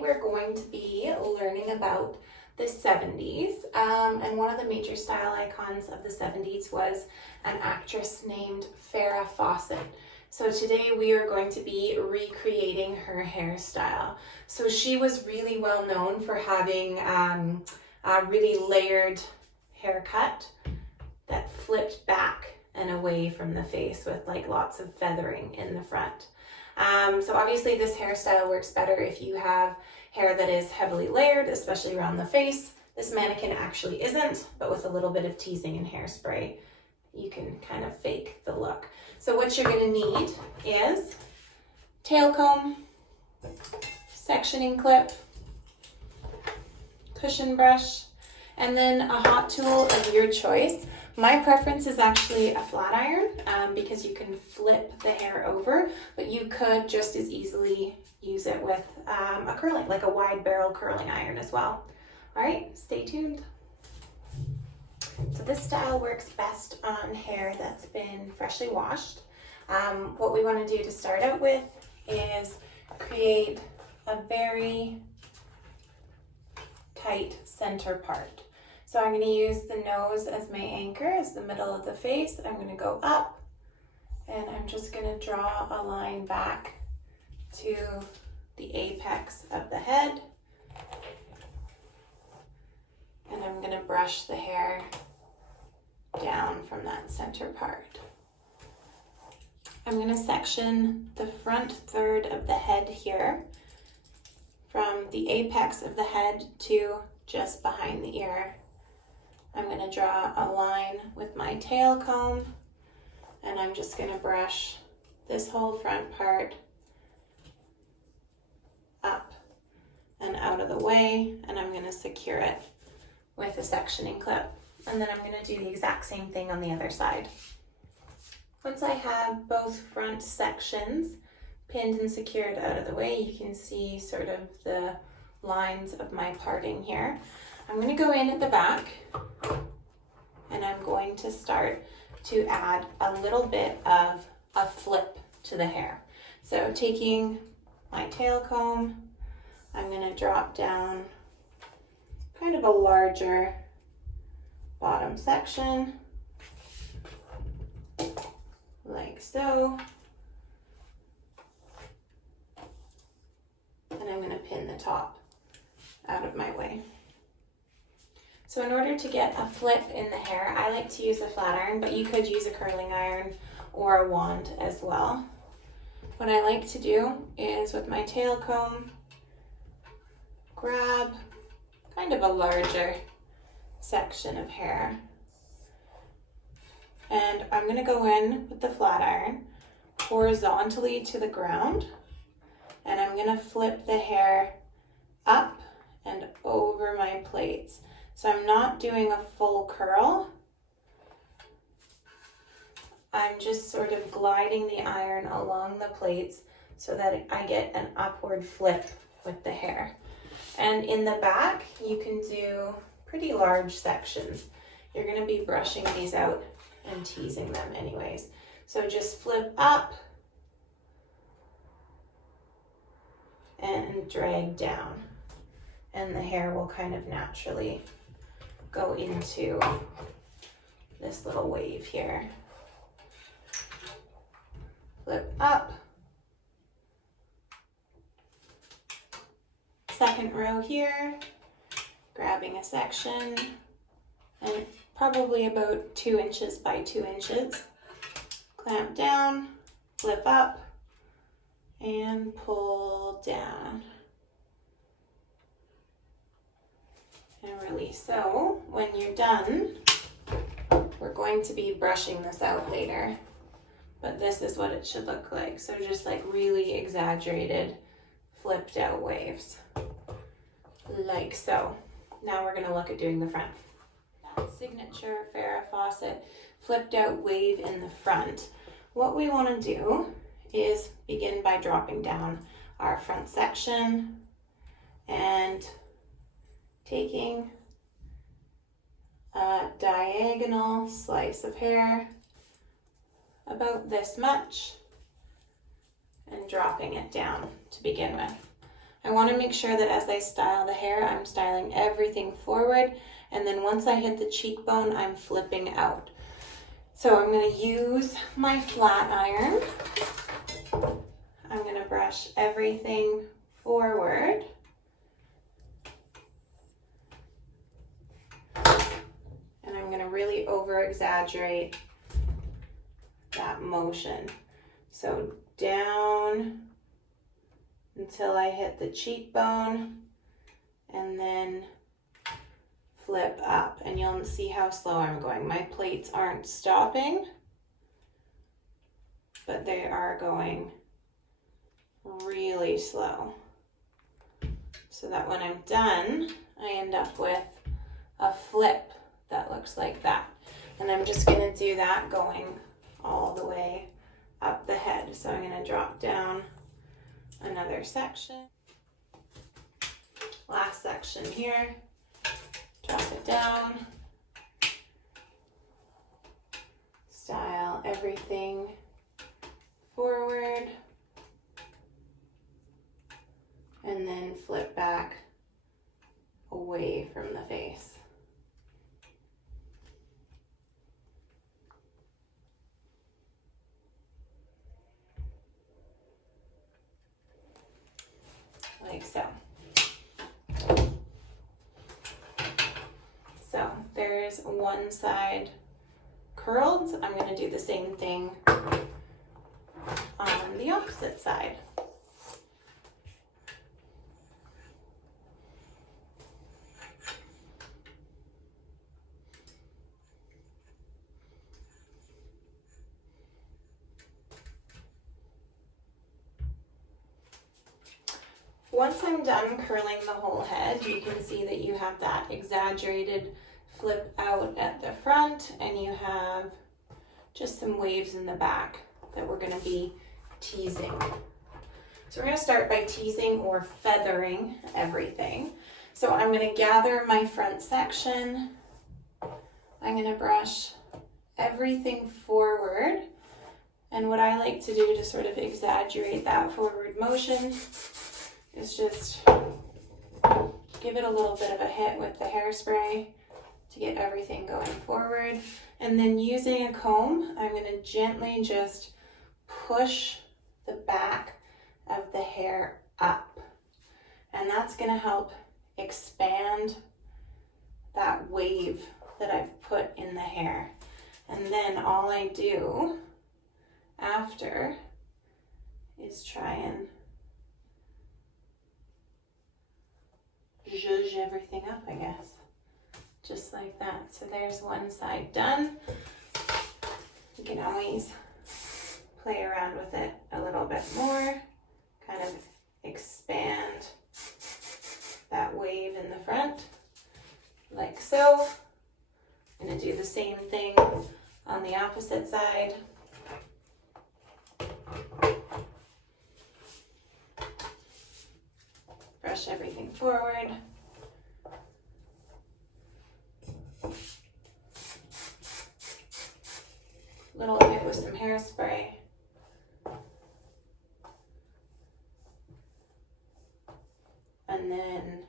we're going to be learning about the 70s, and one of the major style icons of the 70s was an actress named Farrah Fawcett. So today we are going to be recreating her hairstyle. So she was really well known for having a really layered haircut that flipped back and away from the face with like lots of feathering in the front. So obviously this hairstyle works better if you have hair that is heavily layered, especially around the face. This mannequin actually isn't, but with a little bit of teasing and hairspray, you can kind of fake the look. So what you're gonna need is tail comb, sectioning clip, cushion brush, and then a hot tool of your choice. My preference is actually a flat iron because you can flip the hair over, but you could just as easily use it with a curling, like a wide barrel curling iron as well. All right, stay tuned. So this style works best on hair that's been freshly washed. What we want to do to start out with is create a very tight center part. So I'm going to use the nose as my anchor, as the middle of the face. I'm going to go up and I'm just going to draw a line back to the apex of the head. And I'm going to brush the hair down from that center part. I'm going to section the front third of the head here from the apex of the head to just behind the ear. I'm going to draw a line with my tail comb, and I'm just going to brush this whole front part up and out of the way, and I'm going to secure it with a sectioning clip. And then I'm going to do the exact same thing on the other side. Once I have both front sections pinned and secured out of the way, you can see sort of the lines of my parting here. I'm going to go in at the back and I'm going to start to add a little bit of a flip to the hair. So taking my tail comb, I'm going to drop down kind of a larger bottom section, like so. And I'm going to pin the top out of my way. So in order to get a flip in the hair, I like to use a flat iron, but you could use a curling iron or a wand as well. What I like to do is with my tail comb, grab kind of a larger section of hair. And I'm going to go in with the flat iron horizontally to the ground, and I'm going to flip the hair up and over my plates. So I'm not doing a full curl. I'm just sort of gliding the iron along the plates so that I get an upward flip with the hair. And in the back, you can do pretty large sections. You're going to be brushing these out and teasing them anyways. So just flip up and drag down, and the hair will kind of naturally go into this little wave here. Flip up. Second row here, grabbing a section, and probably about 2 inches by 2 inches. Clamp down, flip up, and pull down. And release. So when you're done, we're going to be brushing this out later, but this is what it should look like. So just like really exaggerated, flipped out waves, like so. Now we're gonna look at doing the front. That signature Farrah Fawcett flipped out wave in the front. What we wanna do is begin by dropping down our front section and taking a diagonal slice of hair about this much and dropping it down to begin with. I want to make sure that as I style the hair, I'm styling everything forward, and then once I hit the cheekbone, I'm flipping out. So I'm going to use my flat iron. I'm going to brush everything forward. And I'm going to really over-exaggerate that motion. So down until I hit the cheekbone, and then flip up. And you'll see how slow I'm going. My plaits aren't stopping, but they are going really slow, so that when I'm done, I end up with a flip that looks like that. And I'm just going to do that going all the way up the head. So I'm going to drop down another section. Last section here. Drop it down. Style everything forward. And then flip back away from the face. Like so. So there's one side curled. I'm going to do the same thing on the opposite side. Once I'm done curling the whole head, you can see that you have that exaggerated flip out at the front, and you have just some waves in the back that we're going to be teasing. So we're going to start by teasing or feathering everything. So I'm going to gather my front section. I'm going to brush everything forward. And what I like to do to sort of exaggerate that forward motion is just give it a little bit of a hit with the hairspray to get everything going forward. And then using a comb, I'm going to gently just push the back of the hair up. And that's going to help expand that wave that I've put in the hair. And then all I do after is try and zhuzh everything up, I guess. Just like that. So there's one side done. You can always play around with it a little bit more. Kind of expand that wave in the front, like so. I'm going to do the same thing on the opposite side. Brush everything forward. Little hit with some hairspray. And then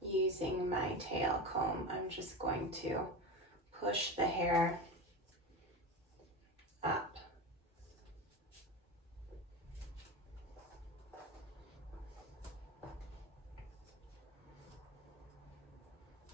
using my tail comb, I'm just going to push the hair up.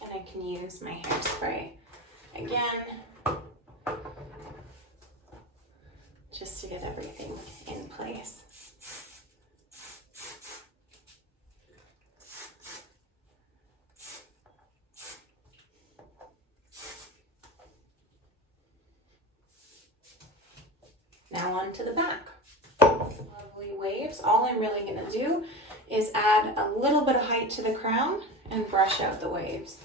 And I can use my hairspray again, just to get everything in place. Now on to the back. Lovely waves. All I'm really going to do is add a little bit of height to the crown and brush out the waves.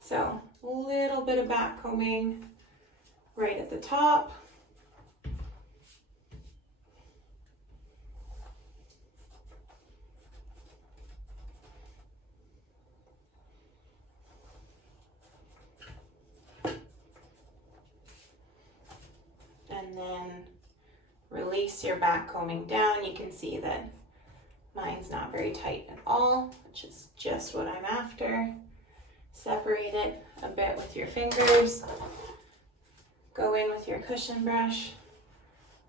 So a little bit of back combing right at the top. And then release your back combing down. You can see that Mine's not very tight at all, which is just what I'm after. Separate it a bit with your fingers. Go in with your cushion brush.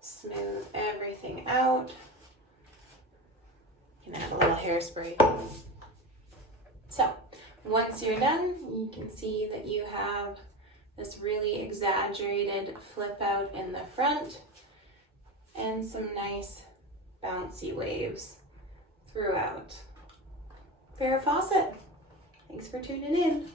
Smooth everything out. You can add a little hairspray. So, once you're done, you can see that you have this really exaggerated flip out in the front and some nice bouncy waves throughout. Farrah Fawcett, thanks for tuning in.